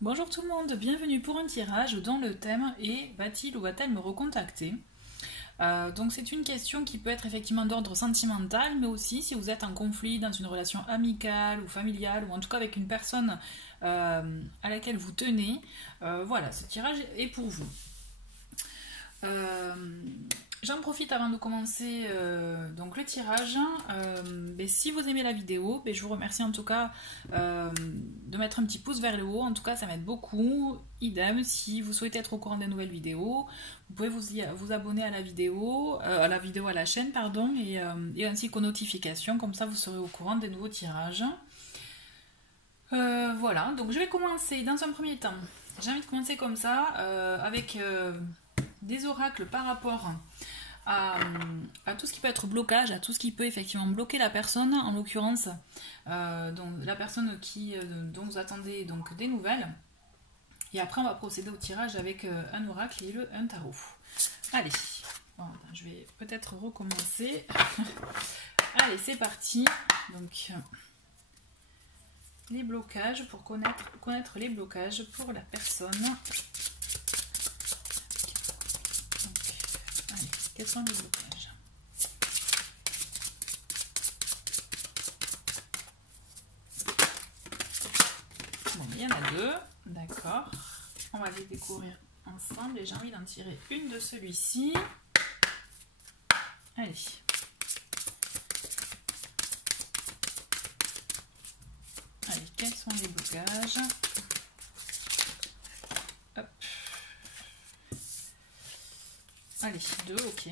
Bonjour tout le monde, bienvenue pour un tirage dont le thème est va-t-il ou va-t-elle me recontacter. Donc c'est une question qui peut être effectivement d'ordre sentimental, mais aussi si vous êtes en conflit dans une relation amicale ou familiale, ou en tout cas avec une personne à laquelle vous tenez. Voilà, ce tirage est pour vous. J'en profite avant de commencer donc le tirage. Si vous aimez la vidéo, je vous remercie en tout cas de mettre un petit pouce vers le haut. En tout cas, ça m'aide beaucoup. Idem, si vous souhaitez être au courant des nouvelles vidéos, vous pouvez vous abonner à à la chaîne, pardon, et ainsi qu'aux notifications. Comme ça, vous serez au courant des nouveaux tirages. Voilà, donc je vais commencer dans un premier temps. J'ai envie de commencer comme ça, avec des oracles par rapport à tout ce qui peut être blocage, à tout ce qui peut effectivement bloquer la personne, en l'occurrence donc la personne dont vous attendez donc des nouvelles. Et après on va procéder au tirage avec un oracle et un tarot. Allez, bon, je vais peut-être recommencer. Allez, c'est parti. Donc les blocages, pour connaître les blocages pour la personne. Quels sont les blocages? Bon, il y en a deux, d'accord. On va les découvrir ensemble et j'ai envie d'en tirer une de celui-ci. Allez. Allez, quels sont les blocages? Hop. Allez, deux, ok.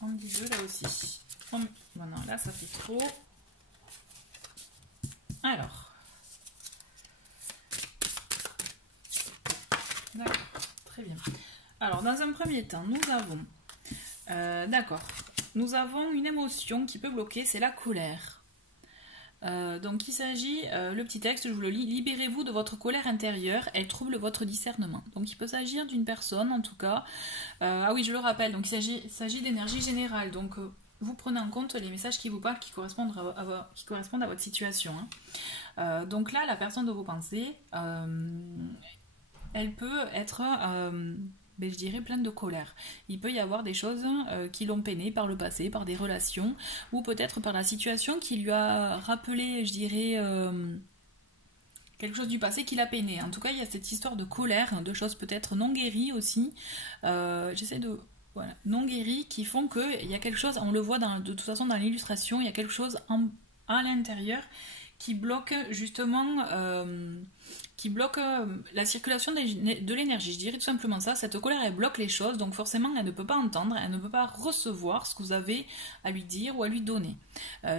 On me dit deux là aussi. Bon, non, là ça fait trop. Alors. D'accord, très bien. Alors, dans un premier temps, nous avons... d'accord. Nous avons une émotion qui peut bloquer, c'est la colère. Donc il s'agit, le petit texte, je vous le lis, libérez-vous de votre colère intérieure, elle trouble votre discernement. Donc il peut s'agir d'une personne en tout cas, ah oui je le rappelle, donc il s'agit d'énergie générale, donc vous prenez en compte les messages qui vous parlent, qui correspondent à votre situation. Hein. Donc là la personne de vos pensées, elle peut être... je dirais pleine de colère. Il peut y avoir des choses qui l'ont peiné par le passé, par des relations, ou peut-être par la situation qui lui a rappelé, je dirais, quelque chose du passé qui l'a peiné. En tout cas, il y a cette histoire de colère, de choses peut-être non guéries aussi. J'essaie de... Voilà, non guéries qui font qu'il y a quelque chose, on le voit de toute façon dans l'illustration, il y a quelque chose à l'intérieur qui bloque justement... qui bloque la circulation de l'énergie. Je dirais tout simplement ça. Cette colère, elle bloque les choses, donc forcément, elle ne peut pas entendre, elle ne peut pas recevoir ce que vous avez à lui dire ou à lui donner.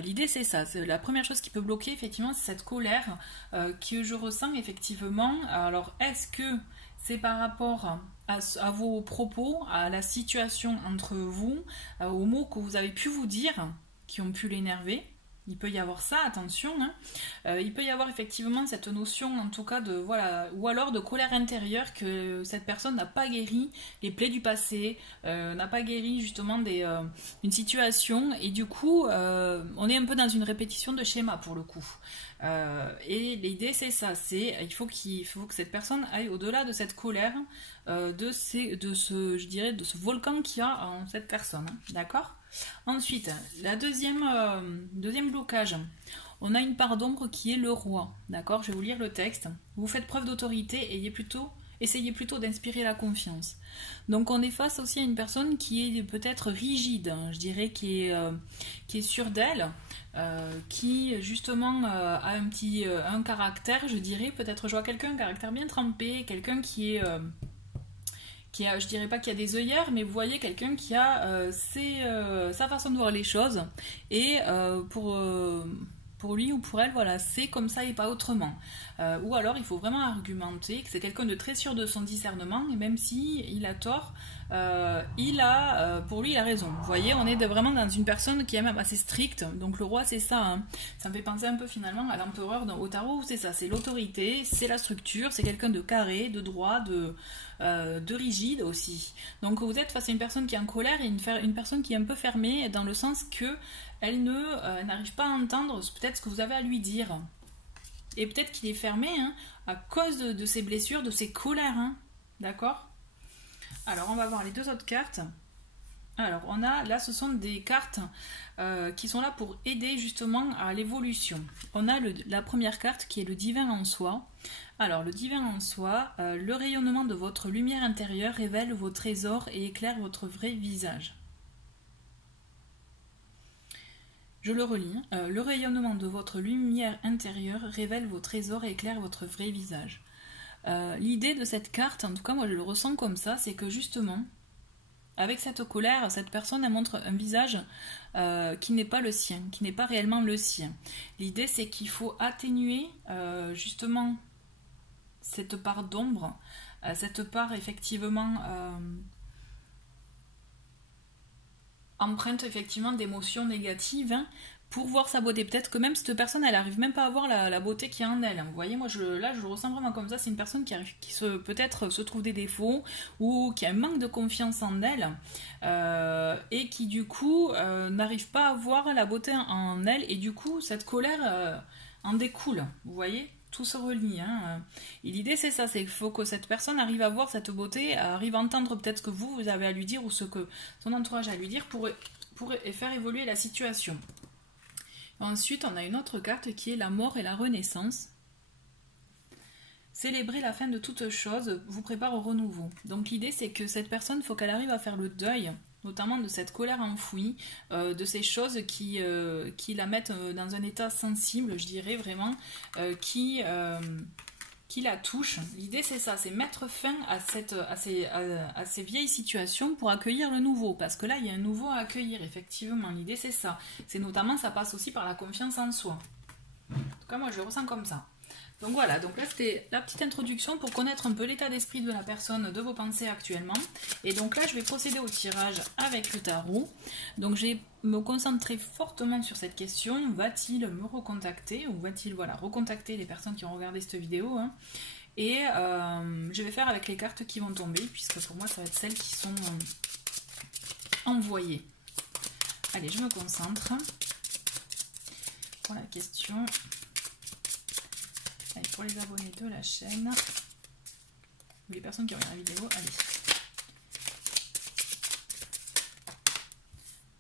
L'idée, c'est ça. C'est la première chose qui peut bloquer, effectivement, c'est cette colère que je ressens, effectivement. Alors, est-ce que c'est par rapport à vos propos, à la situation entre vous, aux mots que vous avez pu vous dire, qui ont pu l'énerver? Il peut y avoir ça, attention. Hein. Il peut y avoir effectivement cette notion, en tout cas, de voilà, ou alors de colère intérieure que cette personne n'a pas guéri les plaies du passé, n'a pas guéri justement une situation, et du coup, on est un peu dans une répétition de schéma pour le coup. Et l'idée c'est ça, il faut que cette personne aille au-delà de cette colère, de ce volcan qu'il y a en cette personne. Hein, d'accord ? Ensuite, la deuxième blocage, on a une part d'ombre qui est le roi. D'accord, je vais vous lire le texte. Vous faites preuve d'autorité, essayez plutôt d'inspirer la confiance. Donc on est face aussi à une personne qui est peut-être rigide, hein, je dirais, qui est sûre d'elle, qui justement a un caractère, je dirais, peut-être je vois quelqu'un, un caractère bien trempé, quelqu'un qui est... je dirais pas qu'il y a des œillères, mais vous voyez quelqu'un qui a sa façon de voir les choses, et pour lui ou pour elle, voilà, c'est comme ça et pas autrement. Ou alors il faut vraiment argumenter que c'est quelqu'un de très sûr de son discernement, et même si il a tort, pour lui il a raison. Vous voyez, on est vraiment dans une personne qui est même assez stricte. Donc le roi, c'est ça, hein. Ça me fait penser un peu finalement à l'empereur au tarot, c'est ça, c'est l'autorité, c'est la structure, c'est quelqu'un de carré, de droit, de rigide aussi. Donc vous êtes face à une personne qui est en colère et une personne qui est un peu fermée, dans le sens que elle n'arrive pas à entendre peut-être ce que vous avez à lui dire. Et peut-être qu'il est fermé hein, à cause de ses blessures, de ses colères. Hein. D'accord? Alors, on va voir les deux autres cartes. Alors, on a là, ce sont des cartes qui sont là pour aider justement à l'évolution. On a la première carte qui est le divin en soi. Alors, le divin en soi, le rayonnement de votre lumière intérieure révèle vos trésors et éclaire votre vrai visage. Je le relis. Le rayonnement de votre lumière intérieure révèle vos trésors et éclaire votre vrai visage. L'idée de cette carte, en tout cas moi je le ressens comme ça, c'est que justement, avec cette colère, cette personne elle montre un visage qui n'est pas le sien, qui n'est pas réellement le sien. L'idée c'est qu'il faut atténuer justement cette part d'ombre, cette part effectivement empreinte effectivement d'émotions négatives hein, pour voir sa beauté. Peut-être que même cette personne elle arrive même pas à voir la beauté qu'il y a en elle. Vous voyez, moi là je le ressens vraiment comme ça. C'est une personne qui peut-être se trouve des défauts ou qui a un manque de confiance en elle et qui du coup n'arrive pas à voir la beauté en elle et du coup cette colère en découle. Vous voyez, tout se relie. Hein. Et l'idée c'est ça, c'est qu'il faut que cette personne arrive à voir cette beauté, arrive à entendre peut-être ce que vous avez à lui dire ou ce que son entourage a à lui dire pour faire évoluer la situation. Ensuite, on a une autre carte qui est la mort et la renaissance. Célébrer la fin de toute chose vous prépare au renouveau. Donc l'idée c'est que cette personne, il faut qu'elle arrive à faire le deuil, notamment de cette colère enfouie, de ces choses qui la mettent dans un état sensible, je dirais vraiment, qui la touchent. L'idée c'est ça, c'est mettre fin à ces vieilles situations pour accueillir le nouveau, parce que là il y a un nouveau à accueillir, effectivement. L'idée c'est ça. C'est notamment, ça passe aussi par la confiance en soi. En tout cas moi je le ressens comme ça. Donc voilà, donc là c'était la petite introduction pour connaître un peu l'état d'esprit de la personne, de vos pensées actuellement. Et donc là je vais procéder au tirage avec le tarot. Donc je vais me concentrer fortement sur cette question, va-t-il me recontacter ou va-t-il recontacter les personnes qui ont regardé cette vidéo hein. Et je vais faire avec les cartes qui vont tomber, puisque pour moi ça va être celles qui sont envoyées. Allez, je me concentre pour la question. Allez, pour les abonnés de la chaîne, ou les personnes qui regardent la vidéo, allez.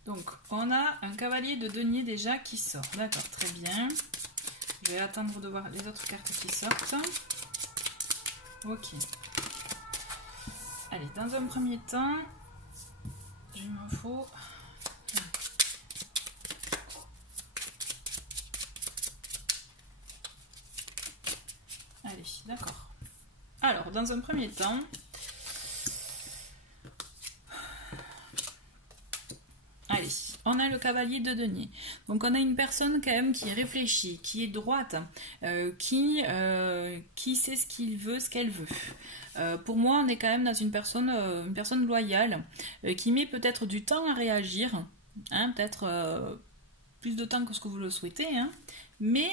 Donc, on a un cavalier de denier déjà qui sort. D'accord, très bien. Je vais attendre de voir les autres cartes qui sortent. Ok. Allez, dans un premier temps, il me faut... Allez, d'accord. Alors, dans un premier temps, allez, on a le cavalier de denier. Donc, on a une personne quand même qui est réfléchie, qui est droite, qui sait ce qu'il veut, ce qu'elle veut. Pour moi, on est quand même dans une personne loyale, qui met peut-être du temps à réagir, hein, peut-être plus de temps que ce que vous le souhaitez, hein, mais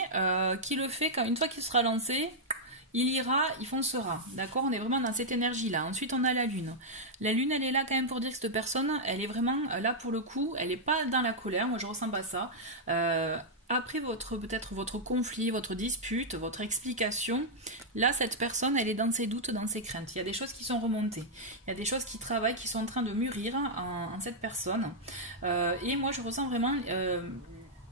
qui le fait quand une fois qu'il sera lancé, il ira, il foncera, d'accord? On est vraiment dans cette énergie-là. Ensuite, on a la lune. La lune, elle est là quand même pour dire que cette personne, elle est vraiment là pour le coup, elle n'est pas dans la colère, moi je ressens pas ça. Après peut-être votre conflit, votre dispute, votre explication, là cette personne elle est dans ses doutes, dans ses craintes. Il y a des choses qui sont remontées, il y a des choses qui travaillent, qui sont en train de mûrir en cette personne. Et moi je ressens vraiment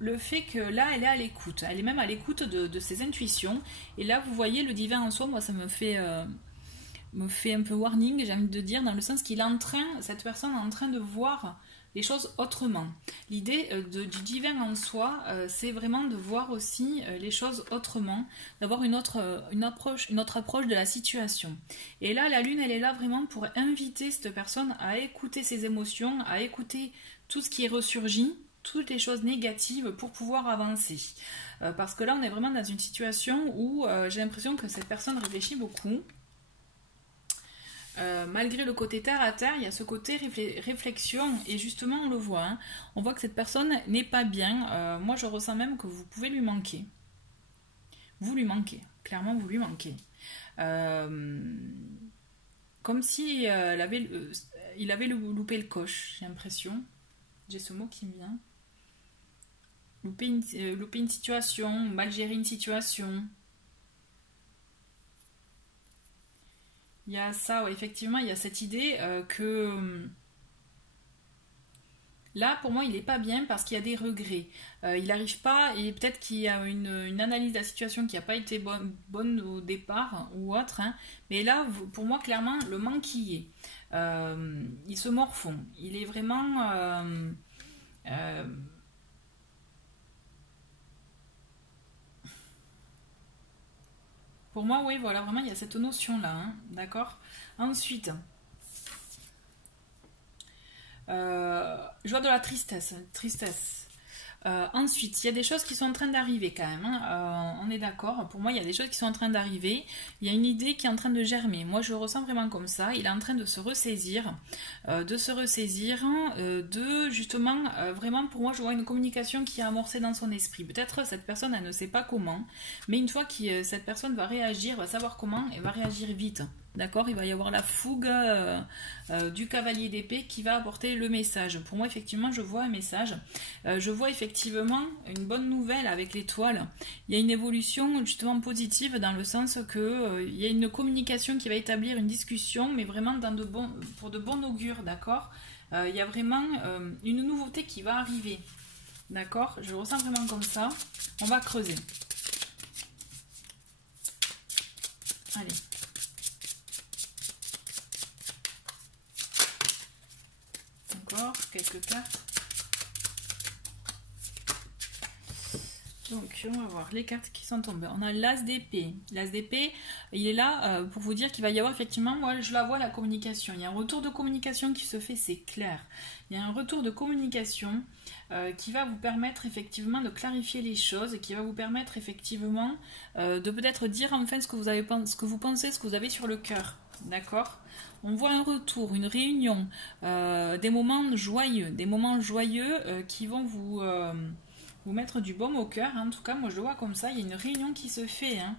le fait que là elle est à l'écoute, elle est même à l'écoute de ses intuitions. Et là vous voyez le divin en soi, moi ça me fait un peu warning, j'ai envie de dire, dans le sens qu'il est en train, cette personne est en train de voir les choses autrement. L'idée du divin en soi, c'est vraiment de voir aussi les choses autrement, d'avoir une autre approche de la situation. Et là, la lune, elle est là vraiment pour inviter cette personne à écouter ses émotions, à écouter tout ce qui est ressurgi, toutes les choses négatives pour pouvoir avancer. Parce que là, on est vraiment dans une situation où j'ai l'impression que cette personne réfléchit beaucoup. Malgré le côté terre à terre, il y a ce côté réflexion et justement on le voit, hein, on voit que cette personne n'est pas bien. Moi je ressens même que vous pouvez lui manquer. Vous lui manquez, clairement vous lui manquez. Comme si il avait loupé le coche, j'ai l'impression. J'ai ce mot qui me vient. Louper une situation, mal gérer une situation. Il y a ça, ouais, effectivement, il y a cette idée que là, pour moi, il n'est pas bien parce qu'il y a des regrets. Il n'arrive pas, et peut-être qu'il y a une analyse de la situation qui n'a pas été bonne au départ ou autre, hein. Mais là, pour moi, clairement, le manque y est. Il se morfond. Il est vraiment... euh, pour moi, oui, voilà, vraiment, il y a cette notion-là, hein, d'accord? Ensuite, je vois de la tristesse. Tristesse. Ensuite, il y a des choses qui sont en train d'arriver quand même, hein. On est d'accord. Pour moi, il y a des choses qui sont en train d'arriver. Il y a une idée qui est en train de germer. Moi, je le ressens vraiment comme ça. Il est en train de se ressaisir, de justement, vraiment, pour moi, je vois une communication qui est amorcée dans son esprit. Peut-être cette personne, elle ne sait pas comment, mais une fois que cette personne va réagir, va savoir comment, et va réagir vite. D'accord, il va y avoir la fougue du cavalier d'épée qui va apporter le message. Pour moi, effectivement, je vois un message. Je vois effectivement une bonne nouvelle avec l'étoile. Il y a une évolution justement positive dans le sens que il y a une communication qui va établir une discussion, mais vraiment pour de bons augures, d'accord. Il y a vraiment une nouveauté qui va arriver. D'accord, je le ressens vraiment comme ça. On va creuser. Allez. Quelques cartes. Donc, on va voir les cartes qui sont tombées. On a l'As d'épée. L'As d'épée, il est là pour vous dire qu'il va y avoir effectivement, moi je la vois, la communication. Il y a un retour de communication qui se fait, c'est clair. Il y a un retour de communication qui va vous permettre effectivement de clarifier les choses, qui va vous permettre effectivement de peut-être dire enfin ce que vous pensez, ce que vous avez sur le cœur. D'accord? On voit un retour, une réunion, des moments joyeux, qui vont vous mettre du baume au cœur. En tout cas, moi je le vois comme ça, il y a une réunion qui se fait, hein.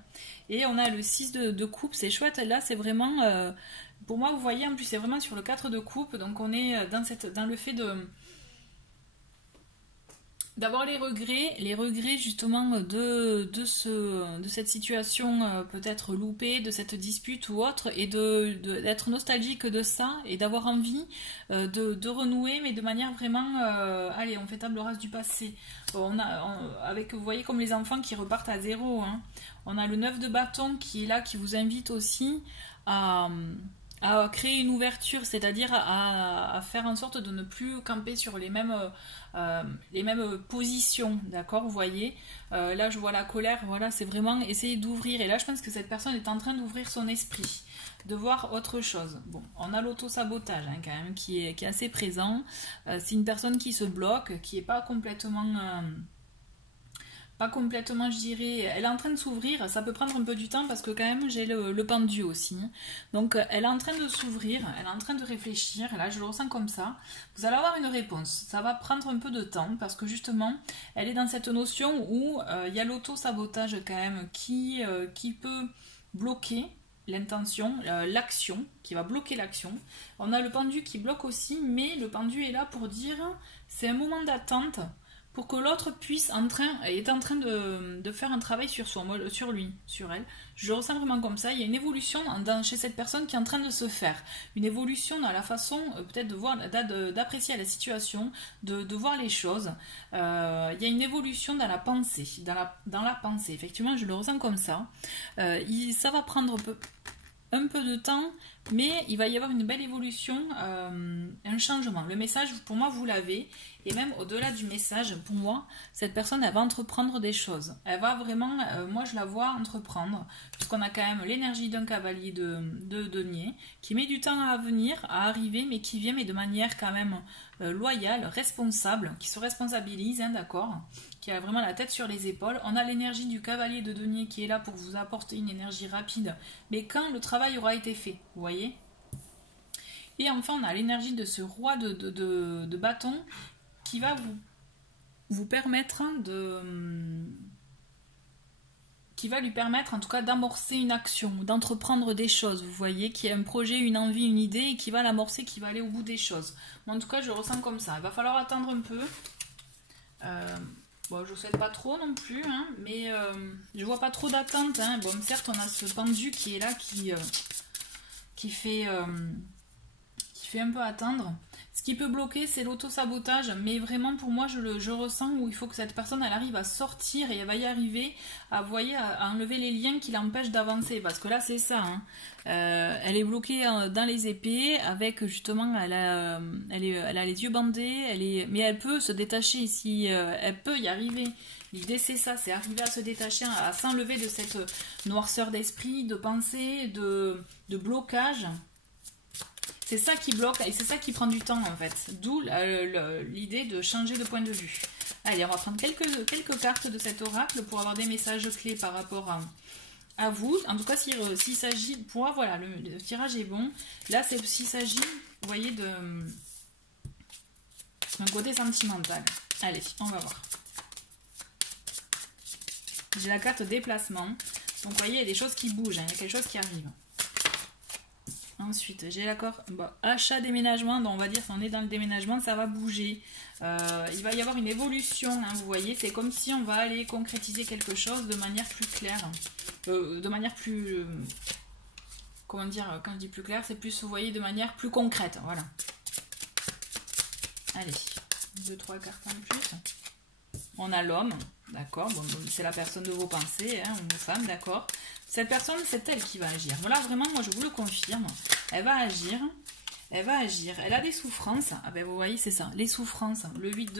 Et on a le 6 de coupe, c'est chouette. Là, c'est vraiment, pour moi, vous voyez, en plus, c'est vraiment sur le 4 de coupe. Donc, on est dans le fait d'avoir les regrets justement de cette situation peut-être loupée, de cette dispute ou autre, et d'être nostalgique de ça et d'avoir envie de renouer, mais de manière vraiment, allez, on fait table rase du passé. Avec, vous voyez, comme les enfants qui repartent à zéro, hein. On a le 9 de bâton qui est là, qui vous invite aussi à créer une ouverture, c'est-à-dire à faire en sorte de ne plus camper sur les mêmes positions, d'accord, vous voyez. Là, je vois la colère, voilà, c'est vraiment essayer d'ouvrir, et là, je pense que cette personne est en train d'ouvrir son esprit, de voir autre chose. Bon, on a l'auto-sabotage, hein, quand même, qui est assez présent. C'est une personne qui se bloque, qui n'est pas complètement, je dirais, elle est en train de s'ouvrir, ça peut prendre un peu du temps parce que quand même j'ai le pendu aussi. Donc elle est en train de s'ouvrir, elle est en train de réfléchir, là je le ressens comme ça. Vous allez avoir une réponse, ça va prendre un peu de temps parce que justement elle est dans cette notion où il y a l'auto-sabotage quand même qui peut bloquer l'intention, l'action, qui va bloquer l'action. On a le pendu qui bloque aussi, mais le pendu est là pour dire c'est un moment d'attente pour que l'autre est en train de faire un travail sur lui, sur elle. Je le ressens vraiment comme ça. Il y a une évolution chez cette personne qui est en train de se faire. Une évolution dans la façon peut-être de voir, d'apprécier la situation, de voir les choses. Il y a une évolution dans la pensée. Dans la pensée, effectivement, je le ressens comme ça. Ça va prendre un peu de temps, mais il va y avoir une belle évolution, un changement. Le message, pour moi, vous l'avez. Et même au-delà du message, pour moi, cette personne, elle va entreprendre des choses. Elle va vraiment, moi je la vois entreprendre, puisqu'on a quand même l'énergie d'un cavalier de denier, qui met du temps à venir, à arriver, mais qui vient, mais de manière quand même loyale, responsable, qui se responsabilise, hein, d'accord, qui a vraiment la tête sur les épaules. On a l'énergie du cavalier de denier qui est là pour vous apporter une énergie rapide, mais quand le travail aura été fait, vous voyez. Et enfin, on a l'énergie de ce roi de bâton, qui va vous permettre qui va lui permettre en tout cas d'amorcer une action, d'entreprendre des choses, vous voyez, qui a un projet, une envie, une idée, et qui va l'amorcer, qui va aller au bout des choses. Moi, en tout cas, je le ressens comme ça. Il va falloir attendre un peu. Bon, je ne souhaite pas trop non plus, hein, mais je vois pas trop d'attente, hein. Bon, certes, on a ce pendu qui est là, qui qui fait un peu attendre. Ce qui peut bloquer, c'est l'auto-sabotage, mais vraiment pour moi, je ressens où il faut que cette personne, elle arrive à sortir et elle va y arriver à, voyez, à enlever les liens qui l'empêchent d'avancer, parce que là, c'est ça. Hein. Elle est bloquée dans les épées, avec justement, elle a les yeux bandés, mais elle peut se détacher si elle peut y arriver. L'idée, c'est ça, c'est arriver à se détacher, à s'enlever de cette noirceur d'esprit, de pensée, de blocage. C'est ça qui bloque et c'est ça qui prend du temps en fait. D'où l'idée de changer de point de vue. Allez, on va prendre quelques cartes de cet oracle pour avoir des messages clés par rapport à vous. En tout cas, s'il s'agit... Pour moi, voilà, le tirage est bon. Là, s'il s'agit, vous voyez, d'un côté sentimental. Allez, on va voir. J'ai la carte déplacement. Donc, vous voyez, il y a des choses qui bougent. Hein, il y a quelque chose qui arrive. Ensuite, j'ai l'accord achat, déménagement, donc on va dire qu'on est dans le déménagement, ça va bouger. Il va y avoir une évolution, hein, vous voyez, c'est comme si on va aller concrétiser quelque chose de manière plus claire. De manière plus... comment dire, quand je dis plus clair, c'est plus, vous voyez, de manière plus concrète, voilà. Allez, 2-3 cartes en plus. On a l'homme, d'accord, bon, c'est la personne de vos pensées, hein, une femme, d'accord. Cette personne, c'est elle qui va agir. Voilà, vraiment, moi, je vous le confirme. Elle va agir. Elle va agir. Elle a des souffrances. Ah ben, vous voyez, c'est ça. Les souffrances. Le 8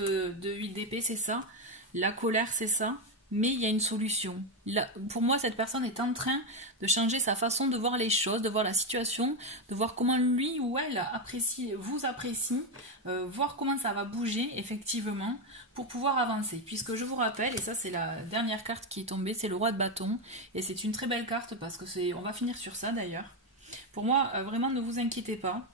d'épée, c'est ça. La colère, c'est ça. Mais il y a une solution. Là, pour moi, cette personne est en train de changer sa façon de voir les choses, de voir la situation, de voir comment lui ou elle vous apprécie, voir comment ça va bouger, effectivement, pour pouvoir avancer. Puisque je vous rappelle, et ça c'est la dernière carte qui est tombée, c'est le roi de bâton. Et c'est une très belle carte parce que on va finir sur ça d'ailleurs. Pour moi, vraiment, ne vous inquiétez pas.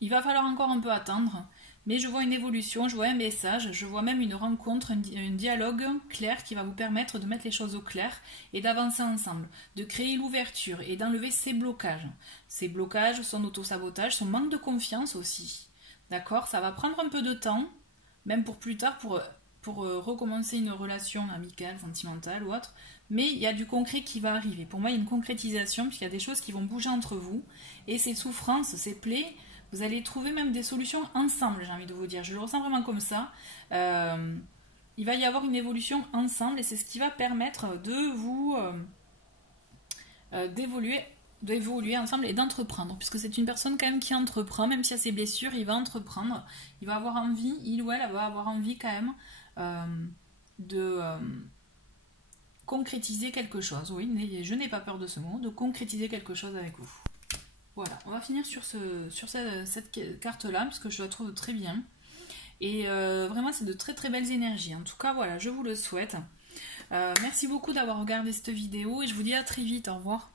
Il va falloir encore un peu attendre. Mais je vois une évolution, je vois un message, je vois même une rencontre, un dialogue clair qui va vous permettre de mettre les choses au clair et d'avancer ensemble, de créer l'ouverture et d'enlever ses blocages. Ses blocages, son auto-sabotage, son manque de confiance aussi. D'accord? Ça va prendre un peu de temps, même pour plus tard, pour recommencer une relation amicale, sentimentale ou autre. Mais il y a du concret qui va arriver. Pour moi, il y a une concrétisation, puisqu'il y a des choses qui vont bouger entre vous. Et ces souffrances, ces plaies... Vous allez trouver même des solutions ensemble, j'ai envie de vous dire. Je le ressens vraiment comme ça. Il va y avoir une évolution ensemble et c'est ce qui va permettre de vous d'évoluer ensemble et d'entreprendre. Puisque c'est une personne quand même qui entreprend, même s'il y a ses blessures, il va entreprendre. Il va avoir envie, il ou elle va avoir envie quand même de concrétiser quelque chose. Oui, je n'ai pas peur de ce mot, de concrétiser quelque chose avec vous. Voilà, on va finir sur cette carte-là, parce que je la trouve très bien. Et vraiment, c'est de très très belles énergies. En tout cas, voilà, je vous le souhaite. Merci beaucoup d'avoir regardé cette vidéo et je vous dis à très vite. Au revoir.